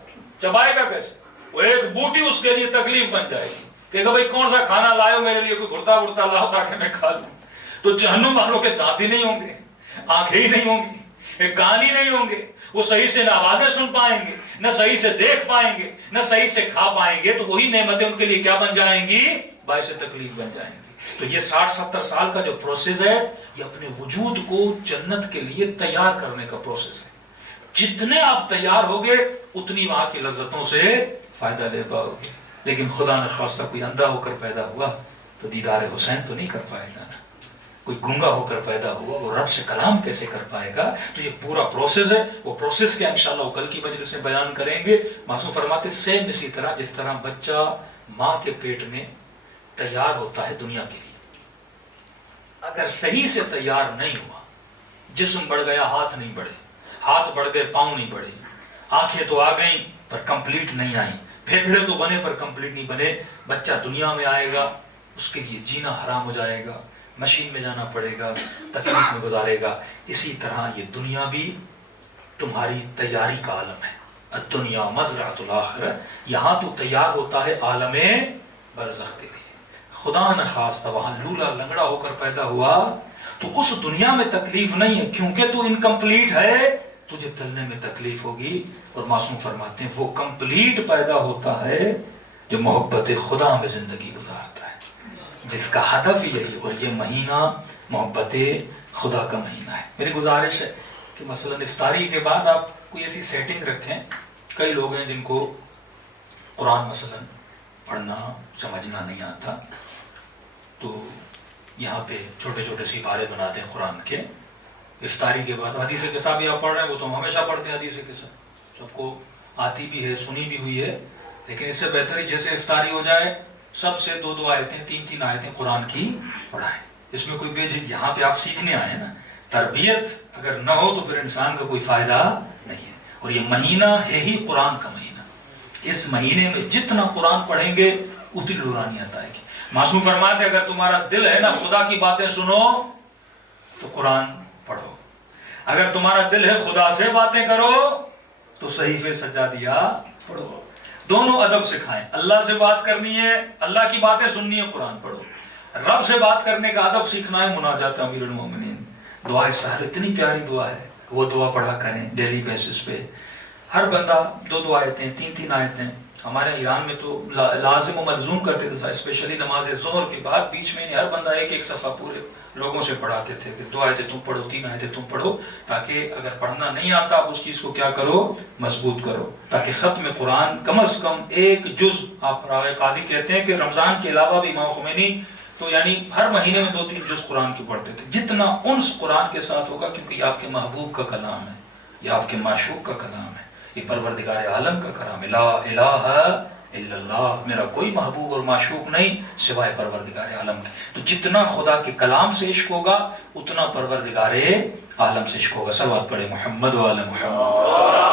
چبائے گا کیسے؟ وہ ایک بوٹی اس کے لیے تکلیف بن جائے گی کہ بھائی کون سا کھانا لائے ہو میرے لیے, کوئی گھرتا بھرتا لاؤ تاکہ میں کھا لوں. تو جہنم والوں کے دانت ہی نہیں ہوں گے, آنکھیں ہی نہیں ہوں گی, کان ہی نہیں ہوں گے, وہ صحیح سے نہ آوازیں سن پائیں گے, نہ صحیح سے دیکھ پائیں گے, نہ صحیح سے کھا پائیں گے. تو وہی نعمتیں ان کے لیے کیا بن جائیں گی؟ باعث تکلیف بن جائیں گی. تو یہ 60-70 سال کا جو پروسیس ہے یہ اپنے وجود کو جنت کے لیے تیار کرنے کا پروسیس ہے. جتنے آپ تیار ہوگے اتنی وہاں کی لذتوں سے فائدہ لے پاؤ گے. لیکن خدا نہ خواستہ کوئی اندھا ہو کر پیدا ہوا تو دیدار حسین تو نہیں کر پائے گا. کوئی گنگا ہو کر پیدا ہوا وہ رب سے کلام کیسے کر پائے گا؟ تو یہ پورا پروسیس ہے. وہ پروسیس کیا انشاءاللہ وہ کل کی مجلس میں بیان کریں گے. معصوم فرماتے سیم اسی طرح جس طرح بچہ ماں کے پیٹ میں تیار ہوتا ہے دنیا کے لیے, اگر صحیح سے تیار نہیں ہوا, جسم بڑھ گیا ہاتھ نہیں بڑھے, ہاتھ بڑھ گئے پاؤں نہیں بڑھے, آنکھیں تو آ گئیں پر کمپلیٹ نہیں آئیں, پھیپھڑے تو بنے پر کمپلیٹ نہیں بنے, بچہ دنیا میں آئے گا اس کے لیے جینا حرام ہو جائے گا, مشین میں جانا پڑے گا, تکلیف میں گزارے گا. اسی طرح یہ دنیا بھی تمہاری تیاری کا عالم ہے. الدنیا مزرعۃ الآخرہ, یہاں تو تیار ہوتا ہے عالم برزخ کے لیے. خدا نہ خواستہ وہاں لولا لنگڑا ہو کر پیدا ہوا تو اس دنیا میں تکلیف نہیں ہے کیونکہ تو انکمپلیٹ ہے، تجھے چلنے میں تکلیف ہوگی. اور معصوم فرماتے ہیں وہ کمپلیٹ پیدا ہوتا ہے جو محبت خدا میں زندگی گزارتا ہے، جس کا ہدف یہی. اور یہ مہینہ محبت خدا کا مہینہ ہے. میری گزارش ہے کہ مثلا افطاری کے بعد آپ کوئی ایسی سیٹنگ رکھیں. کئی لوگ ہیں جن کو قرآن مثلا پڑھنا سمجھنا نہیں آتا، تو یہاں پہ چھوٹے چھوٹے سپارے بناتے ہیں قرآن کے. افطاری کے بعد حدیث قصہ بھی آپ پڑھ رہے ہیں، وہ تو ہم ہمیشہ پڑھتے ہیں حدیث قصہ، سب کو آتی بھی ہے، سنی بھی ہوئی ہے. لیکن اس سے بہتر ہے جیسے افطاری ہو جائے سب سے 2 آیتیں 3 آیتیں قرآن کی پڑھائیں. اس میں کوئی بیجھجک، یہاں پہ آپ سیکھنے آئے ہیں نا. تربیت اگر نہ ہو تو پھر انسان کا کوئی فائدہ نہیں ہے. اور یہ مہینہ ہے ہی قرآن کا مہینہ. اس مہینے میں جتنا قرآن پڑھیں گے اتنی نورانیت آئے گی. معصوم فرماتے اگر تمہارا دل ہے نا خدا کی باتیں سنو تو قرآن پڑھو، اگر تمہارا دل ہے خدا سے باتیں کرو تو صحیفے سجادیہ پڑھو. دونوں ادب سکھائیں. اللہ سے بات کرنی ہے، اللہ کی باتیں سننی ہے، قرآن پڑھو. رب سے بات کرنے کا ادب سیکھنا ہے، مناجات امیر المومنین. دعائے سحر اتنی پیاری دعا ہے، وہ دعا پڑھا کریں ڈیلی بیسس پہ. ہر بندہ 2 آیتیں 3 آیتیں. ہمارے ایران میں تو لازم و ملزوم کرتے تھے، اسپیشلی نماز ظہر کے بعد بیچ میں ہر بندہ ایک صفحہ پورے لوگوں سے پڑھاتے تھے کہ 2 آیتیں تم پڑھو، 3 آیتیں تم پڑھو، تاکہ اگر پڑھنا نہیں آتا اس چیز کو کیا کرو، مضبوط کرو، تاکہ ختم قرآن کم از کم 1 جز. آپ راغب قاضی کہتے ہیں کہ رمضان کے علاوہ بھی امام خمینی تو یعنی ہر مہینے میں 2-3 جز قرآن کی پڑھتے تھے. جتنا انس قرآن کے ساتھ ہوگا، کیونکہ یہ آپ کے محبوب کا کلام ہے، یہ آپ کے معشوق کا کلام ہے، یہ پروردگار عالم کا کلام ہے. لا الہ الا اللہ، میرا کوئی محبوب اور معشوق نہیں سوائے پروردگار عالم کے. تو جتنا خدا کے کلام سے عشق ہوگا اتنا پروردگار عالم سے عشق ہوگا. صلوات پڑھے محمد و آل محمد.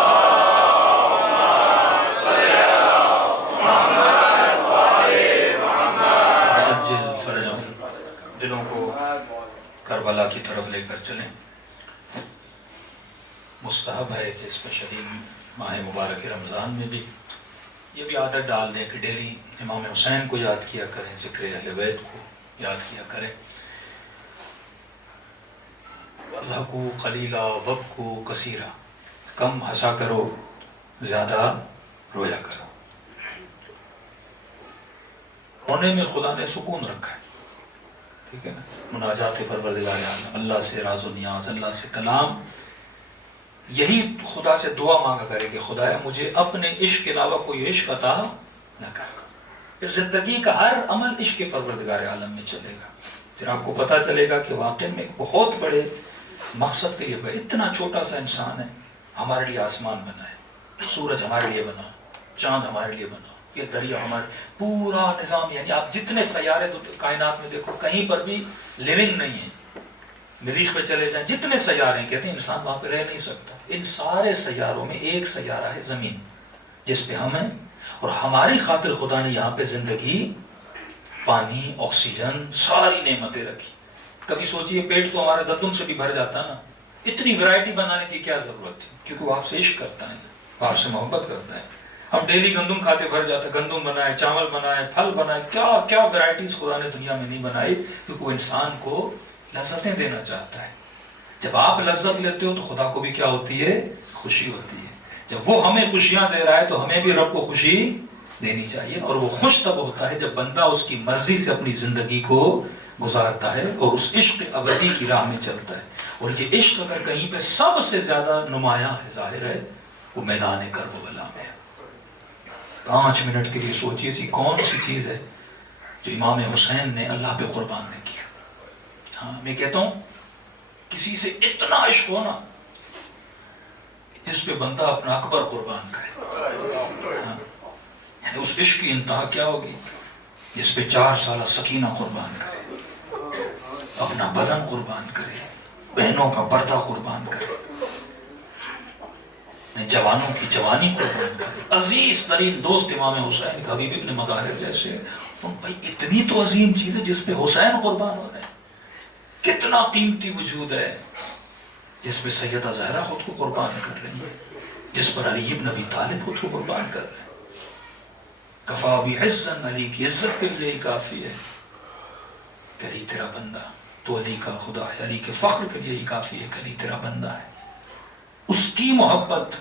دلوں کو کربلا کی طرف لے کر چلیں. مستحب ہے کہ اسپیشلی ماہ مبارک رمضان میں بھی یہ بھی عادت ڈال دیں کہ ڈیلی امام حسین کو یاد کیا کریں، ذکر اہل بیت کو یاد کیا کریں. وَضْحَكُوا قَلِيلًا وَابْكُوا كَثِيرًا، کم ہنسا کرو زیادہ رویا کرو. رونے میں خدا نے سکون رکھا ہے، ٹھیک ہے نا. مناجات پروردگار عالم، اللہ سے راز و نیاز، اللہ سے کلام. یہی خدا سے دعا مانگا کرے کہ خدایا مجھے اپنے عشق کے علاوہ کوئی عشق عطا نہ کر. پھر زندگی کا ہر عمل عشق پروردگار عالم میں چلے گا. پھر آپ کو پتہ چلے گا کہ واقعی میں ایک بہت بڑے مقصد کے لیے اتنا چھوٹا سا انسان ہے. ہمارے لیے آسمان بنا ہے، سورج ہمارے لیے بنا، چاند ہمارے لیے بنا، یہ دریا ہمارے، پورا نظام. یعنی آپ جتنے سیارے کائنات میں دیکھو کہیں پر بھی لیونگ نہیں ہے. مریخ پہ چلے جائیں جتنے سیارے ہیں، کہتے ہیں انسان وہاں پہ رہ نہیں سکتا. ان سارے سیاروں میں ایک سیارہ ہے زمین جس پہ ہم ہیں، اور ہماری خاطر خدا نے یہاں پہ زندگی، پانی، آکسیجن، ساری نعمتیں رکھی. کبھی سوچئے پیٹ تو ہمارا گندم سے بھی بھر جاتا نا، اتنی ورائٹی بنانے کی کیا ضرورت تھی؟ کیونکہ وہ آپ سے عشق کرتا ہے، وہ آپ سے محبت کرتا ہے. ہم ڈیلی گندم کھاتے بھر جاتے، گندم بنائے، چاول بنائے، پھل بنائے، کیا کیا ورائٹیز خدا نے دنیا میں نہیں بنائی، کیونکہ وہ انسان کو لذتیں دینا چاہتا ہے. جب آپ لذت لیتے ہو تو خدا کو بھی کیا ہوتی ہے؟ خوشی ہوتی ہے. جب وہ ہمیں خوشیاں دے رہا ہے تو ہمیں بھی رب کو خوشی دینی چاہیے. اور وہ خوش تب ہوتا ہے جب بندہ اس کی مرضی سے اپنی زندگی کو گزارتا ہے اور اس عشق ابدی کی راہ میں چلتا ہے. اور یہ عشق اگر کہیں پہ سب سے زیادہ نمایاں ہے، ظاہر ہے، وہ میدان کربلا میں ہے. 5 منٹ کے لیے سوچیے سی کون سی چیز ہے جو امام حسین نے اللہ پہ قربان نے کیا. ہاں میں کہتا ہوں کسی سے اتنا عشق ہونا جس پہ بندہ اپنا اکبر قربان کرے. ہاں یعنی اس عشق کی انتہا کیا ہوگی؟ جس پہ 4 سالہ سکینہ قربان کرے، اپنا بدن قربان کرے، بہنوں کا پردہ قربان کرے، جوانوں کی جوانی قربان کرے. عزیز ترین دوست امام حسین حبیب ابن مطہر جیسے، بھائی اتنی تو عظیم چیز ہے جس پہ حسین قربان ہو رہے ہیں. کتنا قیمتی وجود ہے جس پہ سیدہ زہرا خود کو قربان کر رہی ہے، جس پر علی ابن ابی طالب خود کو قربان کر رہے ہیں. کفا بعزا، علی کی عزت کے لیے ہی کافی ہے کہ علی تیرا بندہ تو علی کا خدا ہے، علی کے فخر کے لیے ہی کافی ہے کہ علی تیرا بندہ ہے۔ اس کی محبت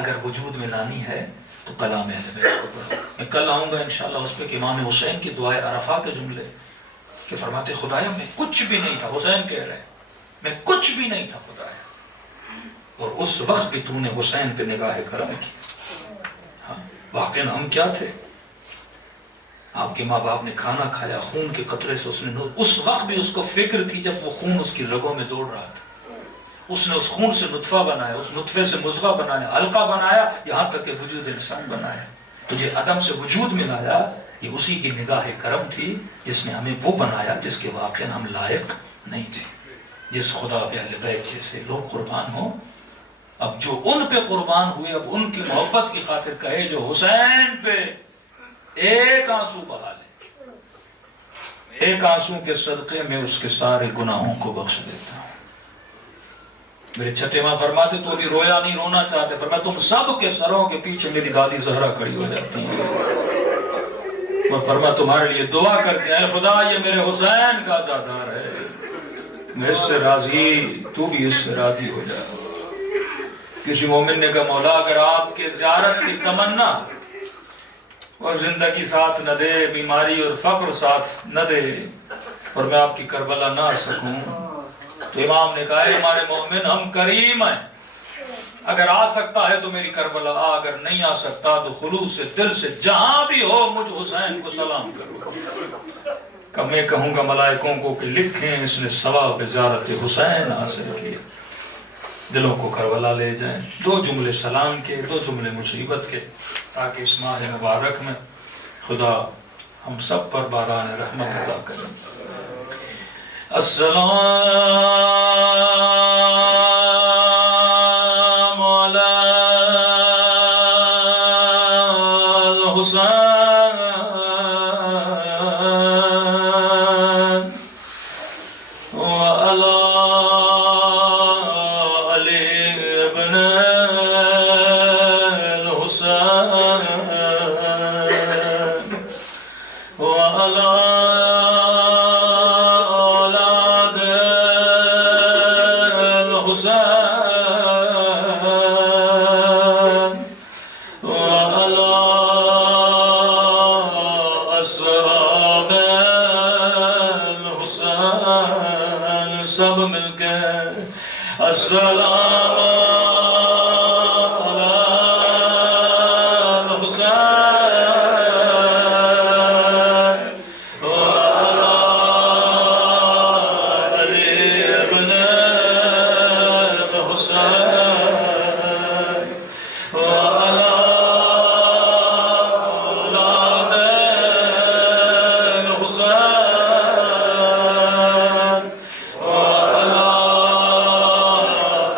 اگر وجود میں لانی ہے تو کلام اہل بیت کو پڑھو۔ میں کل آؤں گا انشاءاللہ اس پہ کہ امام حسین کی دعائے عرفہ کے جملے کہ فرماتے خدایا میں کچھ بھی نہیں تھا، حسین کہہ رہے ہیں میں کچھ بھی نہیں تھا خدایا، اور اس وقت بھی تو نے حسین پہ نگاہ کرم کی۔ ہاں واقعاً ہم کیا تھے، آپ کے ماں باپ نے کھانا کھایا، خون کے قطرے سے اس نے اس وقت بھی اس کو فکر تھی جب وہ خون اس کی رگوں میں دوڑ رہا تھا، اس نے اس خون سے نطفہ بنایا، اس نطفے سے مضغہ بنایا، حلقہ بنایا، یہاں تک کہ وجود انسان بنایا، تجھے عدم سے وجود میں لایا۔ یہ اسی کی نگاہ کرم تھی جس نے ہمیں وہ بنایا جس کے واقعاً ہم لائق نہیں تھے، جس خدا پہ اہل بیت جیسے لوگ قربان ہوں۔ اب جو ان پہ قربان ہوئے اب ان کی محبت کی خاطر کہے جو حسین پہ ایک آنسو بہا لے، ایک آنسو کے صدقے میں اس کے سارے گناہوں کو بخش دیتا ہوں۔ میرے چھٹے ماں فرماتے تو ابھی رویا نہیں، رونا چاہتے، فرمایا تم سب کے سروں کے پیچھے میری دادی زہرا کھڑی ہو جاتی ہے، اور فرمایا تمہارے لیے دعا کرتے ہیں اے خدا یہ میرے حسین کا عزادار ہے، میں اس سے راضی، تو بھی اس سے راضی ہو جا۔ کسی مومن نے کہا مولا اگر آپ کے زیارت کی تمنا اور زندگی ساتھ نہ دے، بیماری اور فقر ساتھ نہ دے، اور میں آپ کی کربلا نہ آ سکوں، تو امام نے کہا اے ہمارے مومن ہم کریم ہیں، اگر آ سکتا ہے تو میری کربلا آ، اگر نہیں آ سکتا تو خلوص دل سے جہاں بھی ہو مجھ حسین کو سلام کرو۔ کہ میں کہوں گا ملائکوں کو کہ لکھیں اس نے ثواب زیارت حسین حاصل کیا، دلوں کو کربلا لے جائیں۔ دو جملے سلام کے، دو جملے مصیبت کے، تاکہ اس ماہ مبارک میں خدا ہم سب پر باران رحمت عطا کریں۔ السلام علی الحسین وعلی علی ابن الحسین وعلی سب مل کے السلام علی الحسین وعلی علی ابن الحسین وعلی اولاد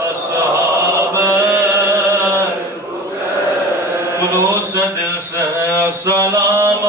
الحسین خلوص دل سے سلام